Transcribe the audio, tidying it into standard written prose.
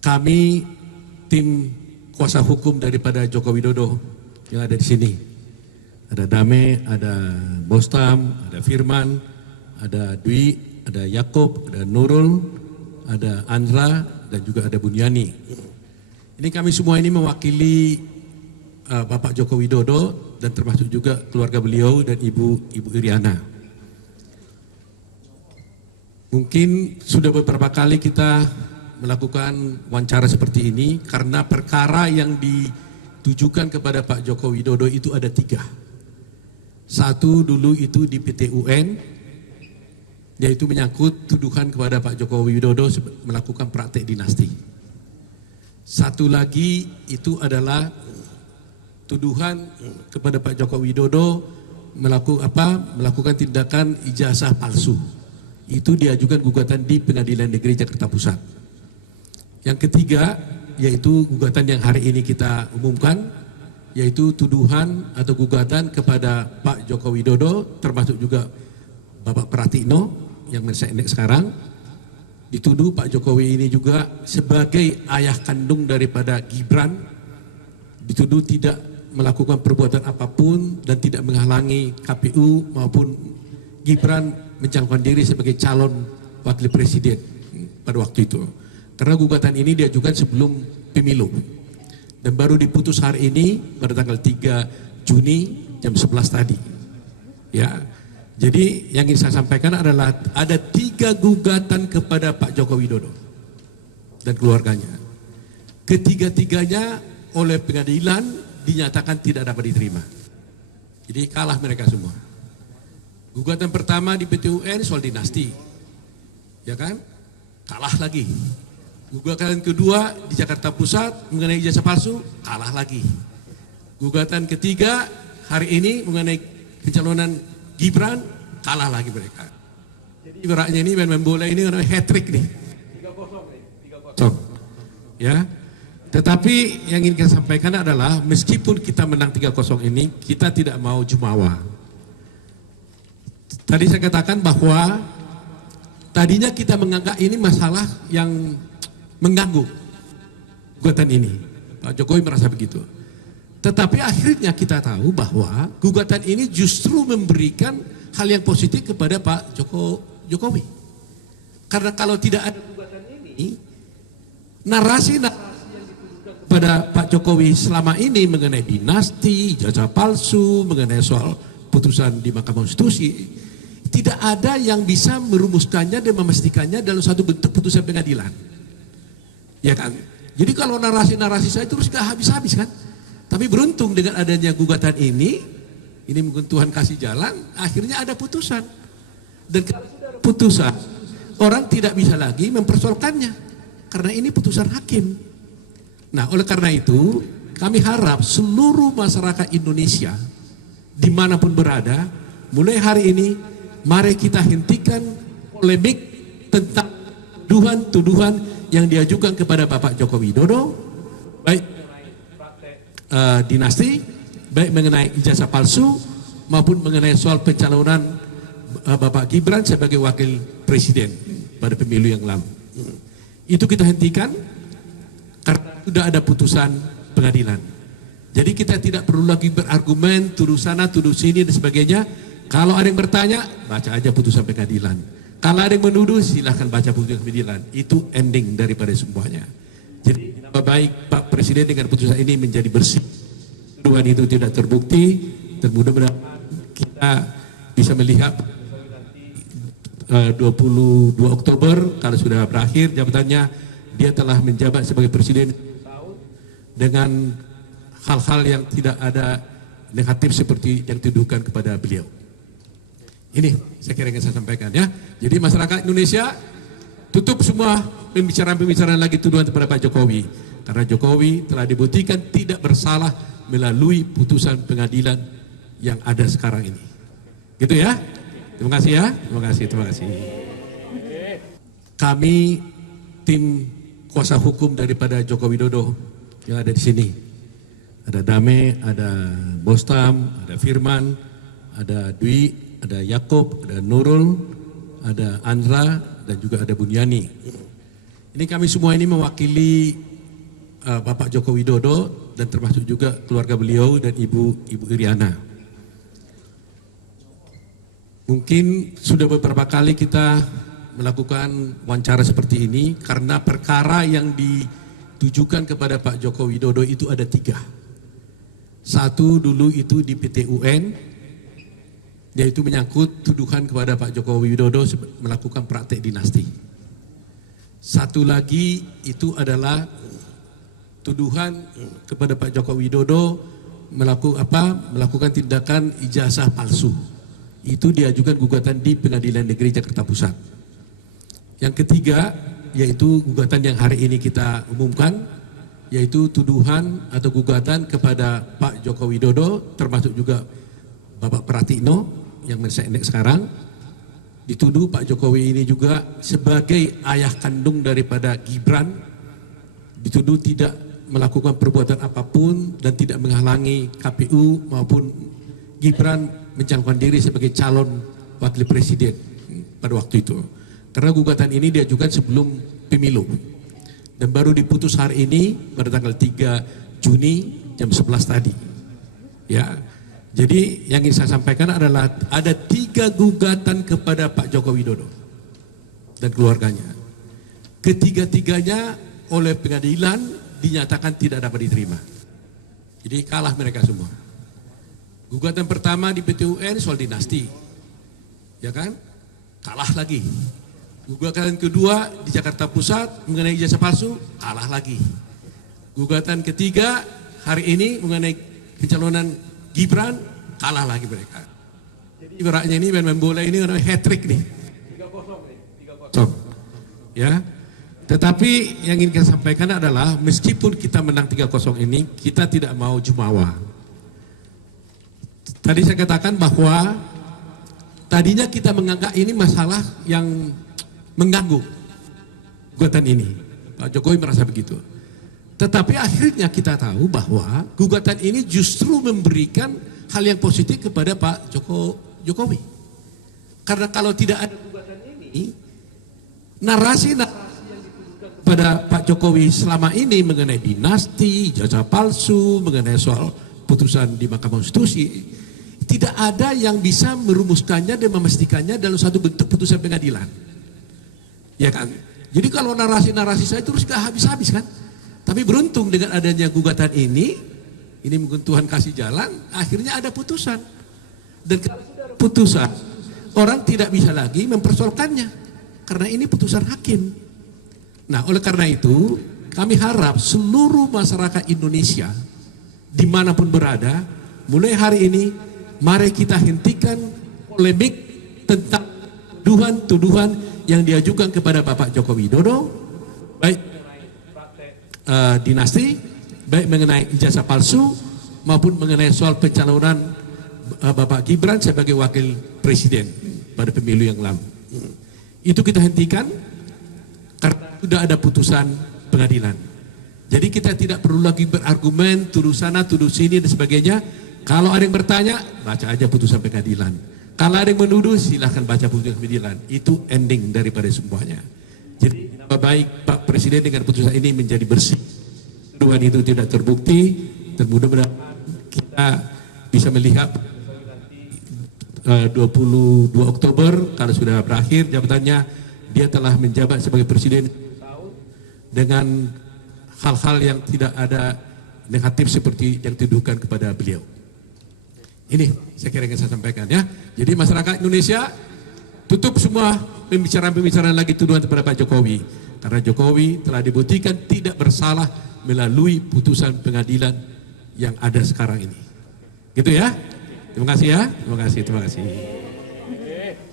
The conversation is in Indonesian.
Kami tim kuasa hukum daripada Joko Widodo yang ada di sini. Ada Dame, ada Bostam, ada Firman, ada Dwi, ada Yakob, ada Nurul, ada Andra, dan juga ada Bunyani. Ini kami semua ini mewakili Bapak Joko Widodo dan termasuk juga keluarga beliau dan Ibu Iriana. Mungkin sudah beberapa kali kita melakukan wawancara seperti ini karena perkara yang ditujukan kepada Pak Joko Widodo itu ada 3. Satu dulu itu di PT UN, yaitu menyangkut tuduhan kepada Pak Joko Widodo melakukan praktek dinasti. Satu lagi itu adalah tuduhan kepada Pak Joko Widodo melakukan tindakan ijazah palsu. Itu diajukan gugatan di Pengadilan Negeri Jakarta Pusat. Yang ketiga yaitu gugatan yang hari ini kita umumkan, yaitu tuduhan atau gugatan kepada Pak Joko Widodo termasuk juga Bapak Pratikno yang menseknek sekarang. Dituduh Pak Jokowi ini juga sebagai ayah kandung daripada Gibran, dituduh tidak melakukan perbuatan apapun dan tidak menghalangi KPU maupun Gibran mencalonkan diri sebagai calon wakil presiden pada waktu itu. Karena gugatan ini diajukan sebelum pemilu dan baru diputus hari ini pada tanggal 3 Juni jam 11 tadi. Ya, jadi yang ingin saya sampaikan adalah ada 3 gugatan kepada Pak Joko Widodo dan keluarganya. Ketiga-tiganya oleh pengadilan dinyatakan tidak dapat diterima. Jadi kalah mereka semua. Gugatan pertama di PT UN soal dinasti, ya kan? Kalah lagi. Gugatan kedua di Jakarta Pusat mengenai ijazah palsu, kalah lagi. Gugatan ketiga hari ini mengenai pencalonan Gibran, kalah lagi mereka. Jadi ibaratnya ini main bola ini hat-trick nih. 3-0. Ya. Tetapi yang ingin saya sampaikan adalah meskipun kita menang 3-0 ini, kita tidak mau jumawa. Tadi saya katakan bahwa tadinya kita menganggap ini masalah yang mengganggu gugatan ini. Pak Jokowi merasa begitu. Tetapi akhirnya kita tahu bahwa gugatan ini justru memberikan hal yang positif kepada Pak Jokowi. Karena kalau tidak ada gugatan ini, narasi yang ditujukan kepada Pak Jokowi selama ini mengenai dinasti, ijazah palsu, mengenai soal putusan di Mahkamah Konstitusi, tidak ada yang bisa merumuskannya dan memastikannya dalam satu bentuk putusan pengadilan. Ya kan? Jadi kalau narasi-narasi saya terus gak habis-habis kan? Tapi beruntung dengan adanya gugatan ini mungkin Tuhan kasih jalan, akhirnya ada putusan. Dan kalau sudah ada putusan, orang tidak bisa lagi mempersoalkannya. Karena ini putusan hakim. Nah, oleh karena itu, kami harap seluruh masyarakat Indonesia, dimanapun berada, mulai hari ini, mari kita hentikan polemik tentang tuduhan-tuduhan yang diajukan kepada Bapak Joko Widodo, baik dinasti, baik mengenai ijazah palsu, maupun mengenai soal pencalonan Bapak Gibran sebagai wakil presiden pada pemilu yang lalu. Itu kita hentikan karena sudah ada putusan pengadilan. Jadi kita tidak perlu lagi berargumen, tuduh sana, tuduh sini dan sebagainya. Kalau ada yang bertanya, baca aja putusan pengadilan. Kalau ada yang menuduh, silahkan baca putusan pengadilan. Itu ending daripada semuanya. Jadi nama baik Pak Presiden dengan putusan ini menjadi bersih. Tuduhan itu tidak terbukti. Dan mudah-mudahan kita bisa melihat 22 Oktober kalau sudah berakhir jabatannya, dia telah menjabat sebagai Presiden dengan hal-hal yang tidak ada negatif seperti yang dituduhkan kepada beliau. Ini saya kira yang saya sampaikan ya. Jadi masyarakat Indonesia tutup semua pembicaraan-pembicaraan lagi tuduhan kepada Pak Jokowi. Karena Jokowi telah dibuktikan tidak bersalah melalui putusan pengadilan yang ada sekarang ini. Gitu ya. Terima kasih ya. Terima kasih. Kami tim kuasa hukum daripada Joko Widodo yang ada di sini. Ada Dame, ada Bostam, ada Firman, ada Dwi, ada Yakob, ada Nurul, ada Andra, dan juga ada Bunyani. Ini kami semua ini mewakili Bapak Joko Widodo dan termasuk juga keluarga beliau dan Ibu Iriana. Mungkin sudah beberapa kali kita melakukan wawancara seperti ini karena perkara yang ditujukan kepada Pak Joko Widodo itu ada 3. Satu dulu itu di PT UN, yaitu menyangkut tuduhan kepada Pak Joko Widodo melakukan praktek dinasti. Satu lagi itu adalah tuduhan kepada Pak Joko Widodo melakukan tindakan ijazah palsu. Itu diajukan gugatan di Pengadilan Negeri Jakarta Pusat. Yang ketiga yaitu gugatan yang hari ini kita umumkan, yaitu tuduhan atau gugatan kepada Pak Joko Widodo termasuk juga Bapak Pratikno yang menseknek sekarang. Dituduh Pak Jokowi ini juga sebagai ayah kandung daripada Gibran, dituduh tidak melakukan perbuatan apapun dan tidak menghalangi KPU maupun Gibran mencalonkan diri sebagai calon wakil presiden pada waktu itu. Karena gugatan ini diajukan sebelum pemilu dan baru diputus hari ini pada tanggal 3 Juni jam 11 tadi. Ya. Jadi yang ingin saya sampaikan adalah ada 3 gugatan kepada Pak Joko Widodo dan keluarganya. Ketiga-tiganya oleh pengadilan dinyatakan tidak dapat diterima. Jadi kalah mereka semua. Gugatan pertama di PT UN soal dinasti, ya kan? Kalah lagi. Gugatan kedua di Jakarta Pusat mengenai ijazah palsu, kalah lagi. Gugatan ketiga hari ini mengenai pencalonan Gibran, kalah lagi mereka. Jadi ibaratnya ini main bola ini namanya hat-trick nih. 3-0. Ya. Tetapi yang ingin kita sampaikan adalah meskipun kita menang 3-0 ini, kita tidak mau jumawa. Tadi saya katakan bahwa tadinya kita menganggap ini masalah yang mengganggu gugatan ini. Pak Jokowi merasa begitu. Tetapi akhirnya kita tahu bahwa gugatan ini justru memberikan hal yang positif kepada Pak Jokowi. Karena kalau tidak ada gugatan ini, narasi yang dituduhkan kepada Pak Jokowi selama ini mengenai dinasti, ijazah palsu, mengenai soal putusan di Mahkamah Konstitusi, tidak ada yang bisa merumuskannya dan memastikannya dalam satu bentuk putusan pengadilan. Ya kan? Jadi kalau narasi-narasi saya terus gak habis-habis kan? Tapi beruntung dengan adanya gugatan ini mungkin Tuhan kasih jalan, akhirnya ada putusan. Dan kalau sudah ada putusan, orang tidak bisa lagi mempersoalkannya. Karena ini putusan hakim. Nah, oleh karena itu, kami harap seluruh masyarakat Indonesia, dimanapun berada, mulai hari ini, mari kita hentikan polemik tentang tuduhan-tuduhan yang diajukan kepada Bapak Joko Widodo, baik dinasti, baik mengenai ijazah palsu maupun mengenai soal pencalonan Bapak Gibran sebagai wakil presiden pada pemilu yang lalu. Itu kita hentikan karena sudah ada putusan pengadilan. Jadi kita tidak perlu lagi berargumen tuduh sana, tuduh sini dan sebagainya. Kalau ada yang bertanya, baca aja putusan pengadilan. Kalau ada yang menuduh, silahkan baca putusan pengadilan. Itu ending daripada semuanya. Jadi nama baik Pak Presiden dengan putusan ini menjadi bersih. Tuduhan itu tidak terbukti dan mudah-mudahan kita bisa melihat 22 Oktober kalau sudah berakhir jabatannya, dia telah menjabat sebagai presiden dengan hal-hal yang tidak ada negatif seperti yang dituduhkan kepada beliau. Ini saya kira yang saya sampaikan ya. Jadi masyarakat Indonesia tutup semua pembicaraan-pembicaraan lagi tuduhan kepada Pak Jokowi. Karena Jokowi telah dibuktikan tidak bersalah melalui putusan pengadilan yang ada sekarang ini. Gitu ya. Terima kasih ya. Terima kasih.